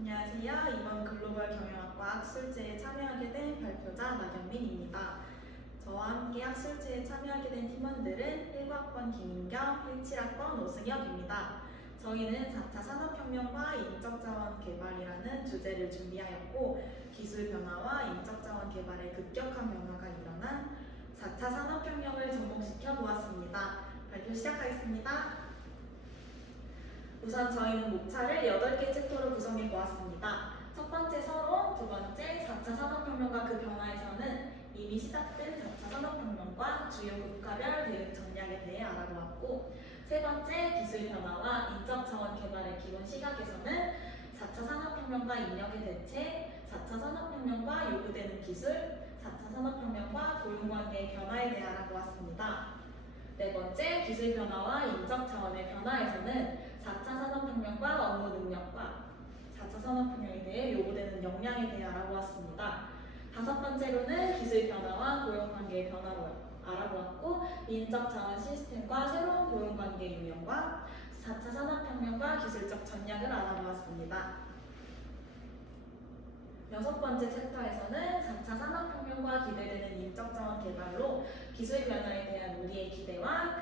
안녕하세요. 이번 글로벌 경영학과 학술제에 참여하게 된 발표자 나경민입니다. 저와 함께 학술제에 참여하게 된 팀원들은 19학번 김인경, 17학번 오승혁입니다. 저희는 4차 산업혁명과 인적자원 개발이라는 주제를 준비하였고, 기술 변화와 인적자원 개발의 급격한 변화가 일어난 4차 산업혁명을 접목시켜 보았습니다. 발표 시작하겠습니다. 우선 저희는 목차를 8개 챕터로 구성해 보았습니다. 첫 번째 서론, 두 번째 4차 산업혁명과 그 변화에서는 이미 시작된 4차 산업혁명과 주요 국가별 대응 전략에 대해 알아보았고, 세 번째 기술 변화와 인적 자원 개발의 기본 시각에서는 4차 산업혁명과 인력의 대체, 4차 산업혁명과 요구되는 기술, 4차 산업혁명과 고용관계의 변화에 대해 알아보았습니다. 네 번째, 기술 변화와 인적 자원의 변화에서는 4차 산업혁명과 업무 능력과 4차 산업혁명에 대해 요구되는 역량에 대해 알아보았습니다. 다섯 번째로는 기술 변화와 고용관계의 변화로 알아보았고, 인적 자원 시스템과 새로운 고용관계 유형과 4차 산업혁명과 기술적 전략을 알아보았습니다. 여섯 번째 챕터에서는 4차 산업혁명과 기대되는 인적자원 개발로 기술 변화에 대한 우리의 기대와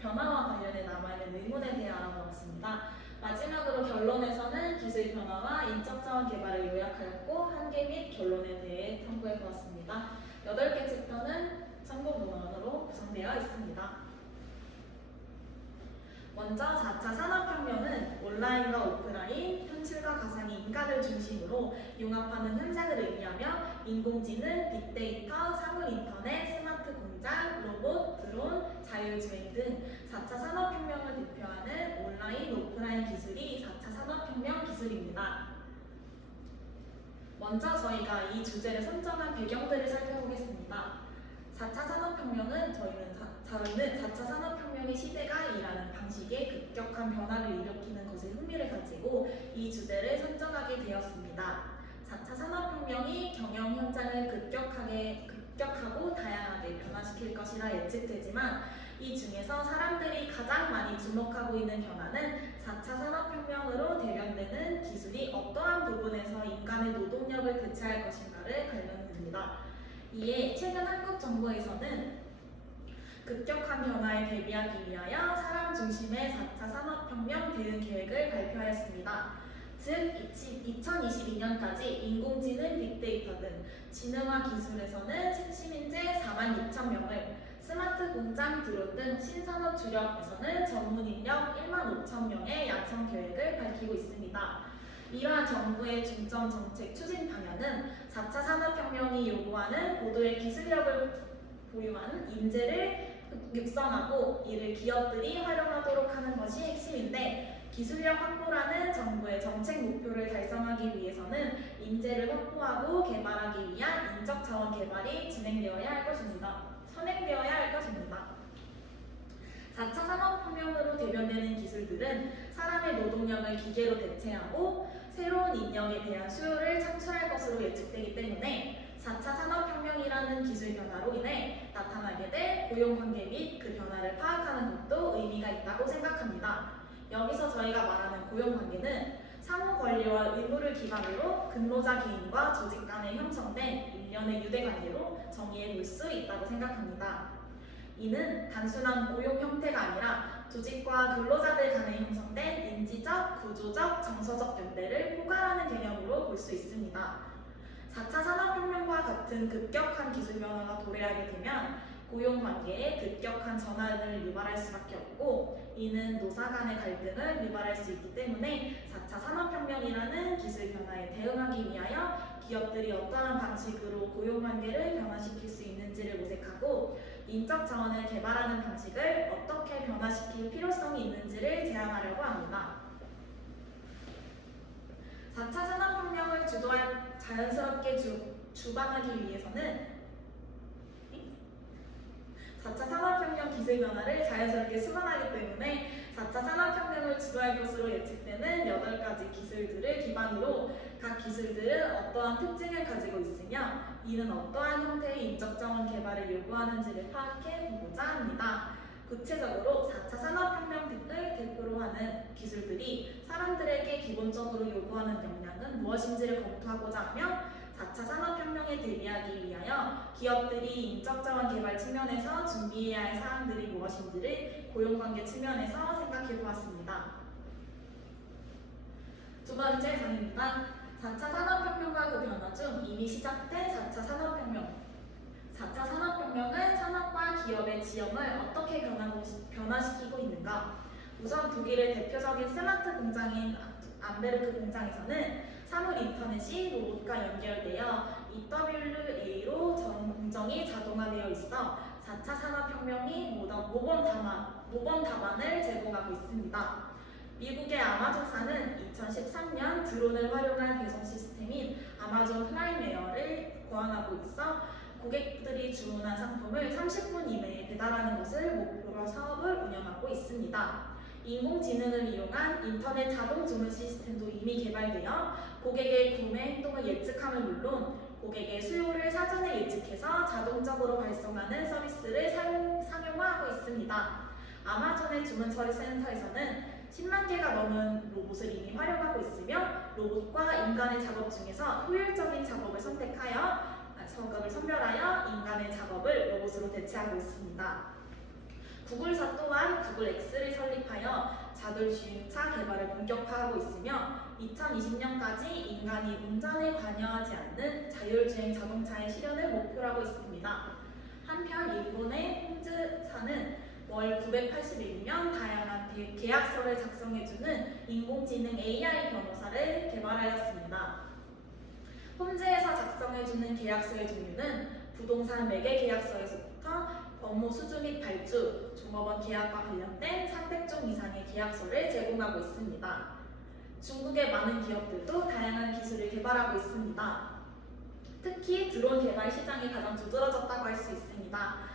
변화와 관련해 남아있는 의문에 대해 알아보았습니다. 마지막으로 결론에서는 기술 변화와 인적자원 개발을 요약하였고, 한계 및 결론에 대해 탐구해보았습니다. 8개 챕터는 참고 문헌으로 구성되어 있습니다. 먼저 4차 산업혁명은 온라인과 오프라인, 현실과 가상의 인간을 중심으로 융합하는 현상을 의미하며 인공지능, 빅데이터, 사물인터넷, 스마트 공장, 로봇, 드론, 자율주행 등 4차 산업혁명을 대표하는 온라인, 오프라인 기술이 4차 산업혁명 기술입니다. 먼저 저희가 이 주제를 선정한 배경들을 살펴보겠습니다. 4차 산업혁명은 저희는 4차 산업혁명의 시대가 일하는 방식에 급격한 변화를 일으키는 것에 흥미를 가지고 이 주제를 선정하게 되었습니다. 4차 산업혁명이 경영 현장을 급격하고 다양하게 변화시킬 것이라 예측되지만 이 중에서 사람들이 가장 많이 주목하고 있는 변화는 4차 산업혁명으로 대변되는 기술이 어떠한 부분에서 인간의 노동력을 대체할 것인가를 관련됩니다. 이에 최근 한국 정부에서는 급격한 변화에 대비하기 위하여 사람 중심의 4차 산업혁명 대응 계획을 발표하였습니다. 즉 2022년까지 인공지능, 빅데이터 등 지능화 기술에서는 생심인재 46,000명을, 스마트 공장, 드론 등 신산업 주력에서는 전문 인력 15,000명의 양성 계획을 밝히고 있습니다. 이러한 정부의 중점 정책 추진 방향은 4차 산업혁명이 요구하는 고도의 기술력을 보유한 인재를 육성하고 이를 기업들이 활용하도록 하는 것이 핵심인데, 기술력 확보라는 정부의 정책 목표를 달성하기 위해서는 인재를 확보하고 개발하기 위한 인적 자원 개발이 선행되어야 할 것입니다. 4차 산업혁명으로 대변되는 기술들은 사람의 노동력을 기계로 대체하고 새로운 인력에 대한 수요를 창출할 것으로 예측되기 때문에 4차 산업혁명이라는 기술 변화로 인해 나타나게 될 고용관계 및 그 변화를 파악하는 것도 의미가 있다고 생각합니다. 여기서 저희가 말하는 고용관계는 상호관리와 의무를 기반으로 근로자 개인과 조직 간에 형성된 일련의 유대관계로 정의해 볼 수 있다고 생각합니다. 이는 단순한 고용 형태가 아니라 조직과 근로자들 간에 형성된 인지적, 구조적, 정서적 연대를 포괄하는 개념으로 볼 수 있습니다. 4차 산업혁명과 같은 급격한 기술 변화가 도래하게 되면 고용관계에 급격한 전환을 유발할 수밖에 없고, 이는 노사 간의 갈등을 유발할 수 있기 때문에 4차 산업혁명이라는 기술 변화에 대응하기 위하여 기업들이 어떠한 방식으로 고용관계를 변화시킬 수 있는지를 모색하고 인적 자원을 개발하는 방식을 어떻게 변화시킬 필요성이 있는지를 제안하려고 합니다. 4차 산업혁명을 자연스럽게 주관하기 위해서는 4차 산업혁명 기술 변화를 자연스럽게 수반하기 때문에 4차 산업혁명을 주도할 것으로 예측되는 8가지 기술들을 기반으로 각 기술들은 어떠한 특징을 가지고 있으며 이는 어떠한 형태의 인적 자원 개발을 요구하는지를 파악해 보고자 합니다. 구체적으로 4차 산업혁명 등을 대표로 하는 기술들이 사람들에게 기본적으로 요구하는 역량은 무엇인지를 검토하고자 하며 4차 산업혁명에 대비하기 위하여 기업들이 인적자원 개발 측면에서 준비해야 할 사항들이 무엇인지를 고용관계 측면에서 생각해 보았습니다. 두 번째 장입니다. 4차 산업혁명과 그 변화 중 이미 시작된 4차 산업혁명. 4차 산업혁명은 산업과 기업의 지형을 어떻게 변화시키고 있는가? 우선 독일의 대표적인 스마트 공장인 암베르크 공장에서는 사물 인터넷이 로봇과 연결되어 EWA로 전 공정이 자동화되어 있어 4차 산업혁명이 모범 답안을 제공하고 있습니다. 미국의 아마존사는 2013년 드론을 활용한 배송 시스템인 아마존 프라임에어를 고안하고 있어 고객들이 주문한 상품을 30분 이내에 배달하는 것을 목표로 사업을 운영하고 있습니다. 인공지능을 이용한 인터넷 자동 주문 시스템도 이미 개발되어 고객의 구매 행동을 예측함은 물론 고객의 수요를 사전에 예측해서 자동적으로 발송하는 서비스를 상용화하고 있습니다. 아마존의 주문 처리 센터에서는 10만 개가 넘는 로봇을 이미 활용하고 있으며 로봇과 인간의 작업 중에서 효율적인 작업을 선별하여 인간의 작업을 로봇으로 대체하고 있습니다. 구글사 또한 구글 X를 설립하여 자율주행차 개발을 본격화하고 있으며 2020년까지 인간이 운전에 관여하지 않는 자율주행 자동차의 실현을 목표로 하고 있습니다. 한편 일본의 홈즈사는 월 980일이면 다양한 계약서를 작성해주는 인공지능 AI 변호사를 개발하였습니다. 홈즈에서 작성해주는 계약서의 종류는 부동산 매개 계약서에서부터 업무 수주 및 발주, 종업원 계약과 관련된 300종 이상의 계약서를 제공하고 있습니다. 중국의 많은 기업들도 다양한 기술을 개발하고 있습니다. 특히 드론 개발 시장이 가장 두드러졌다고 할 수 있습니다.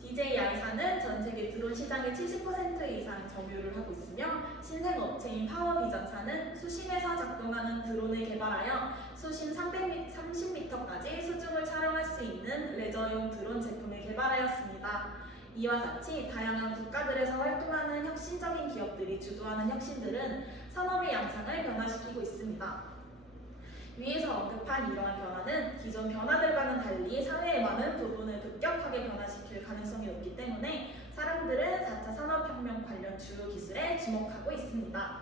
DJI사는 전 세계 드론 시장의 70% 이상 점유를 하고 있으며 신생 업체인 파워비전사는 수심에서 작동하는 드론을 개발하여 수심 330m까지 수중을 촬영할 수 있는 레저용 드론 제품을 개발하였습니다. 이와 같이 다양한 국가들에서 활동하는 혁신적인 기업들이 주도하는 혁신들은 산업의 양상을 변화시키고 있습니다. 위에서 언급한 이러한 변화는 기존 변화들과는 달리 사회의 많은 부분을 급격하게 변화시킬 가능성이 높기 때문에 사람들은 4차 산업혁명 관련 주요 기술에 주목하고 있습니다.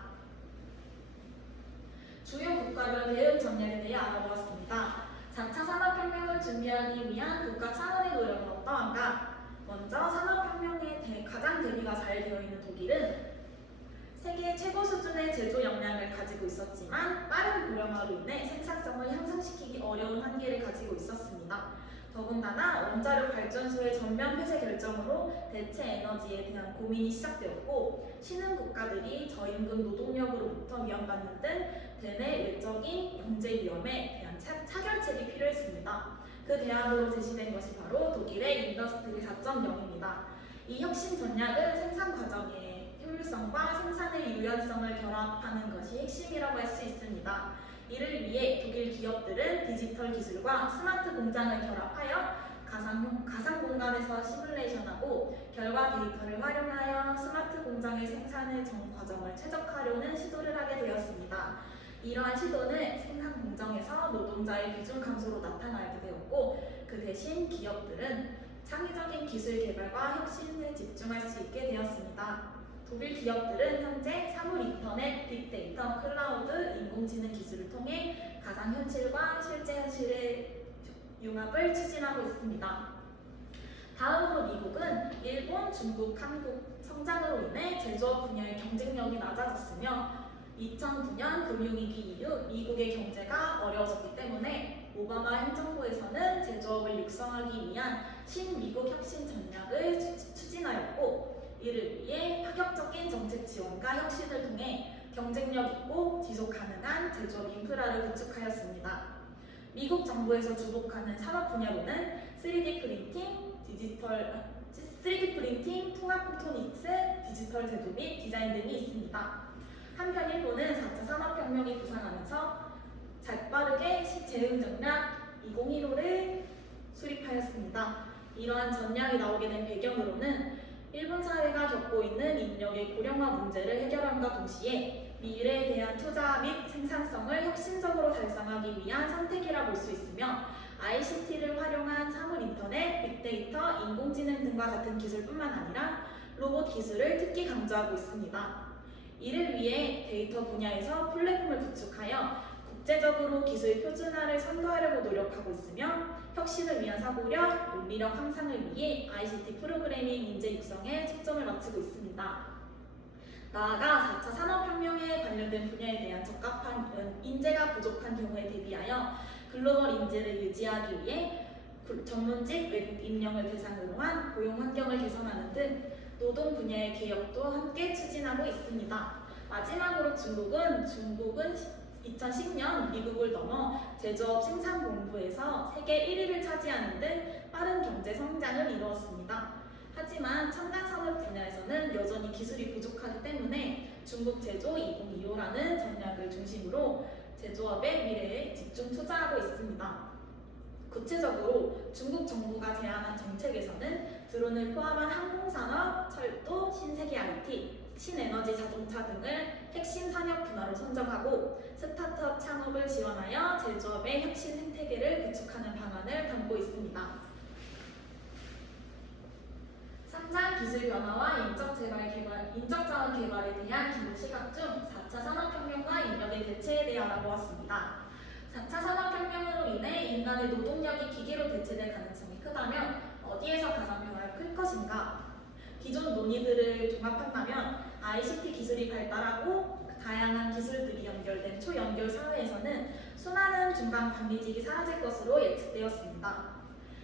주요 국가별 대응 전략에 대해 알아보았습니다. 4차 산업혁명을 준비하기 위한 국가 차원의 노력은 어떠한가? 먼저 산업혁명에 가장 대비가 잘 되어 있는 독일은 세계 최고 수준의 제조 역량을 가지고 있었지만 빠른 고령화로 인해 생산성을 향상시키기 어려운 한계를 가지고 있었습니다. 더군다나 원자력 발전소의 전면 폐쇄 결정으로 대체 에너지에 대한 고민이 시작되었고 신흥 국가들이 저임금 노동력으로부터 위협받는 등 대내 외적인 경제 위험에 대한 차결책이 필요했습니다. 그 대안으로 제시된 것이 바로 독일의 인더스트리 4.0입니다. 이 혁신 전략은 생산 과정에 효율성과 생산의 유연성을 결합하는 것이 핵심이라고 할 수 있습니다. 이를 위해 독일 기업들은 디지털 기술과 스마트 공장을 결합하여 가상 공간에서 시뮬레이션하고 결과 데이터를 활용하여 스마트 공장의 생산의 전 과정을 최적화하려는 시도를 하게 되었습니다. 이러한 시도는 생산 공정에서 노동자의 비중 감소로 나타나게 되었고 그 대신 기업들은 창의적인 기술 개발과 혁신에 집중할 수 있게 되었습니다. 독일 기업들은 현재 사물 인터넷, 빅데이터, 클라우드, 인공지능 기술을 통해 가상현실과 실제 현실의 융합을 추진하고 있습니다. 다음으로 미국은 일본, 중국, 한국 성장으로 인해 제조업 분야의 경쟁력이 낮아졌으며 2009년 금융위기 이후 미국의 경제가 어려워졌기 때문에 오바마 행정부에서는 제조업을 육성하기 위한 신미국 혁신 전략을 추진하였고 이를 위해 파격적인 정책 지원과 혁신을 통해 경쟁력 있고 지속 가능한 제조업 인프라를 구축하였습니다. 미국 정부에서 주목하는 산업 분야로는 3D 프린팅, 통합 포토닉스, 디지털 제조 및 디자인 등이 있습니다. 한편 일본은 4차 산업혁명이 부상하면서 재빠르게 재응 전략 2015를 수립하였습니다. 이러한 전략이 나오게 된 배경으로는 일본 사회가 겪고 있는 인력의 고령화 문제를 해결함과 동시에 미래에 대한 투자 및 생산성을 혁신적으로 달성하기 위한 선택이라 볼 수 있으며 ICT를 활용한 사물 인터넷, 빅데이터, 인공지능 등과 같은 기술뿐만 아니라 로봇 기술을 특히 강조하고 있습니다. 이를 위해 데이터 분야에서 플랫폼을 구축하여 국제적으로 기술 표준화를 선도하려고 노력하고 있으며 혁신을 위한 사고력, 논리력 향상을 위해 ICT 프로그래밍 인재 육성에 초점을 맞추고 있습니다. 나아가 4차 산업혁명에 관련된 분야에 대한 적합한 인재가 부족한 경우에 대비하여 글로벌 인재를 유지하기 위해 전문직 외국 인력을 대상으로 한 고용 환경을 개선하는 등 노동 분야의 개혁도 함께 추진하고 있습니다. 마지막으로 중국은 2010년 미국을 넘어 제조업 생산 본부에서 세계 1위를 차지하는 등 빠른 경제 성장을 이루었습니다. 하지만 첨단 산업 분야에서는 여전히 기술이 부족하기 때문에 중국 제조 2025라는 전략을 중심으로 제조업의 미래에 집중 투자하고 있습니다. 구체적으로 중국 정부가 제안한 정책에서는 드론을 포함한 항공산업, 철도, 신세계 IT, 신에너지 자동차 등을 핵심 산업 분야로 선정하고 스타트업 창업을 지원하여 제조업의 혁신 생태계를 구축하는 방안을 담고 있습니다. 3장 기술 변화와 인적자원 개발에 대한 기본 시각 중 4차 산업혁명과 인력의 대체에 대해 알아보았습니다. 4차 산업혁명으로 인해 인간의 노동력이 기계로 대체될 가능성이 크다면 어디에서 가장 변화가 클 것인가? 기존 논의들을 종합한다면 ICT 기술이 발달하고 다양한 기술들이 연결된 초연결 사회에서는 수많은 중간 관리직이 사라질 것으로 예측되었습니다.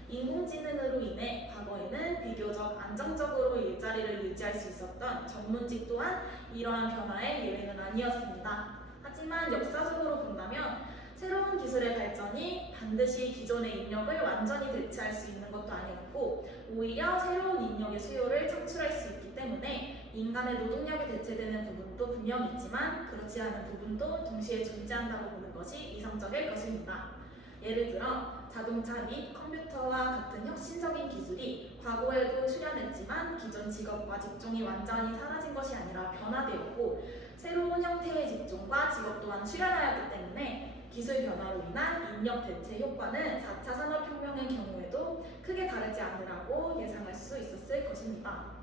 인공지능으로 인해 과거에는 비교적 안정적으로 일자리를 유지할 수 있었던 전문직 또한 이러한 변화의 예외는 아니었습니다. 하지만 역사적으로 본다면 새로운 기술의 발전이 반드시 기존의 인력을 완전히 대체할 수 있는 것도 아니었고 오히려 새로운 인력의 수요를 창출할 수 있기 때문에 인간의 노동력이 대체되는 부분도 분명히 있지만 그렇지 않은 부분도 동시에 존재한다고 보는 것이 이성적일 것입니다. 예를 들어 자동차 및 컴퓨터와 같은 혁신적인 기술이 과거에도 출현했지만 기존 직업과 직종이 완전히 사라진 것이 아니라 변화되었고 새로운 형태의 직종과 직업 또한 출현하였기 때문에 기술 변화로 인한 인력 대체 효과는 4차 산업혁명의 경우에도 크게 다르지 않으라고 예상할 수 있었을 것입니다.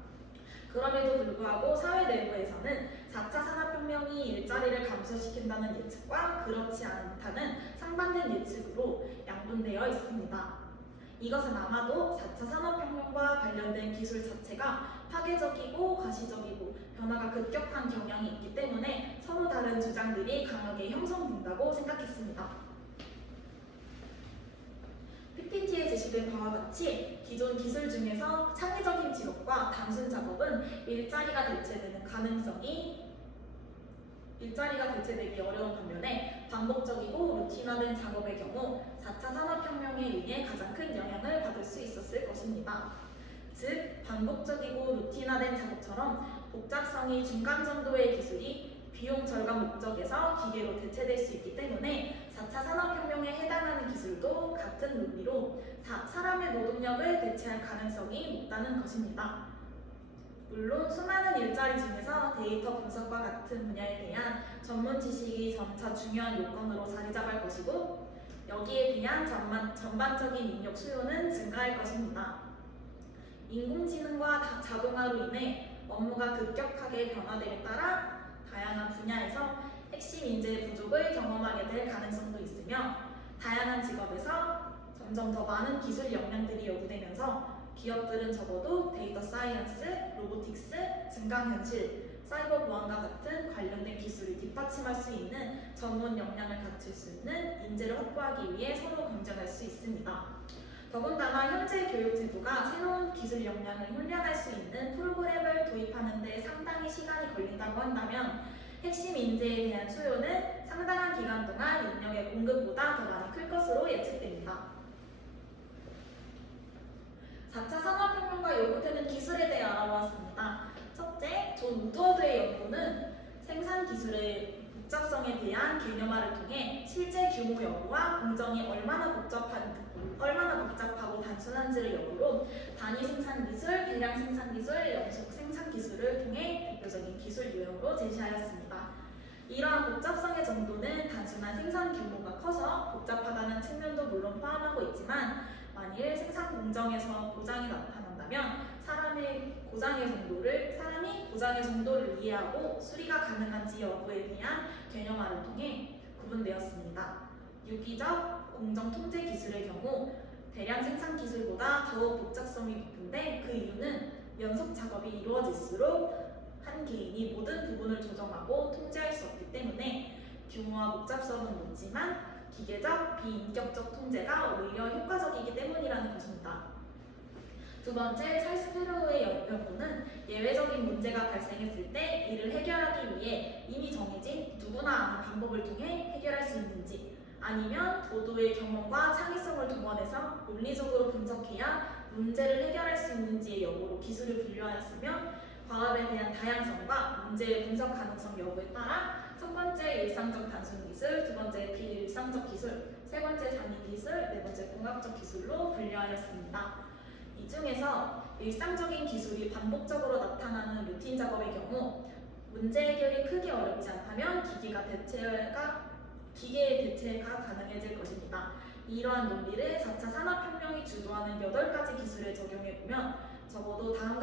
그럼에도 불구하고 사회 내부에서는 4차 산업혁명이 일자리를 감소시킨다는 예측과 그렇지 않다는 상반된 예측으로 양분되어 있습니다. 이것은 아마도 4차 산업혁명과 관련된 기술 자체가 파괴적이고 가시적이고 변화가 급격한 경향이 있기 때문에 서로 다른 주장들이 강하게 형성된다고 생각했습니다. PPT에 제시된 바와 같이 기존 기술 중에서 창의적인 직업과 단순 작업은 일자리가 대체되기 어려운 반면에 반복적이고 루틴화된 작업의 경우 4차 산업혁명에 의해 가장 큰 영향을 받을 수 있었을 것입니다. 즉, 반복적이고 루틴화된 작업처럼 복잡성이 중간 정도의 기술이 비용 절감 목적에서 기계로 대체될 수 있기 때문에 4차 산업혁명에 해당하는 기술도 같은 논리로 사람의 노동력을 대체할 가능성이 높다는 것입니다. 물론 수많은 일자리 중에서 데이터 분석과 같은 분야에 대한 전문 지식이 점차 중요한 요건으로 자리 잡을 것이고 여기에 대한 전반적인 인력 수요는 증가할 것입니다. 인공지능과 자동화로 인해 업무가 급격하게 변화됨에 따라 다양한 분야에서 핵심 인재의 부족을 경험하게 될 가능성도 있으며 다양한 직업에서 점점 더 많은 기술 역량들이 요구되면서 기업들은 적어도 데이터 사이언스, 로보틱스, 증강현실, 사이버 보안과 같은 관련된 기술을 뒷받침할 수 있는 전문 역량을 갖출 수 있는 인재를 확보하기 위해 서로 경쟁할 수 있습니다. 더군다나 현재 교육 제도가 새로운 기술 역량을 훈련할 수 있는 프로그램을 도입하는 데 상당히 시간이 걸린다고 한다면 핵심 인재에 대한 수요는 상당한 기간 동안 인력의 공급보다 더 많이 클 것으로 예측됩니다. 4차 산업혁명과 요구되는 기술에 대해 알아보았습니다. 첫째, 존 우드워드의 연구는 생산 기술의 복잡성에 대한 개념화를 통해 실제 규모 여부와 공정이 얼마나 복잡하고 단순한지를 여부로 단위 생산 기술, 대량 생산 기술, 연속 생산 기술을 통해 대표적인 기술 유형으로 제시하였습니다. 이러한 복잡성의 정도는 단순한 생산 규모가 커서 복잡하다는 측면도 물론 포함하고 있지만 만일 생산 공정에서 고장이 나타난다면 사람이 고장의 정도를 이해하고 수리가 가능한지 여부에 대한 개념화를 통해 구분되었습니다. 유기적 공정 통제 기술의 경우 대량 생산 기술보다 더욱 복잡성이 높은데 그 이유는 연속 작업이 이루어질수록 한 개인이 모든 부분을 조정하고 통제할 수 없기 때문에 규모와 복잡성은 높지만 기계적, 비인격적 통제가 오히려 효과적이기 때문이라는 것입니다. 두 번째, 찰스 페로우의 연구는 예외적인 문제가 발생했을 때 이를 해결하기 위해 이미 정해진 누구나 아는 방법을 통해 해결할 수 있는지 아니면 모두의 경험과 창의성을 동원해서 논리적으로 분석해야 문제를 해결할 수 있는지의 여부로 기술을 분류하였으며 과업에 대한 다양성과 문제의 분석 가능성 여부에 따라 첫 번째 일상적 단순 기술, 두 번째 비일상적 기술, 세 번째 단위 기술, 네 번째 공학적 기술로 분류하였습니다. 이 중에서 일상적인 기술이 반복적으로 나타나는 루틴 작업의 경우 문제 해결이 크게 어렵지 않다면 기계의 대체가 가능해질 것입니다. 이러한 논리를 4차 산업혁명이 주도하는 8가지 기술에 적용해보면 적어도 다음과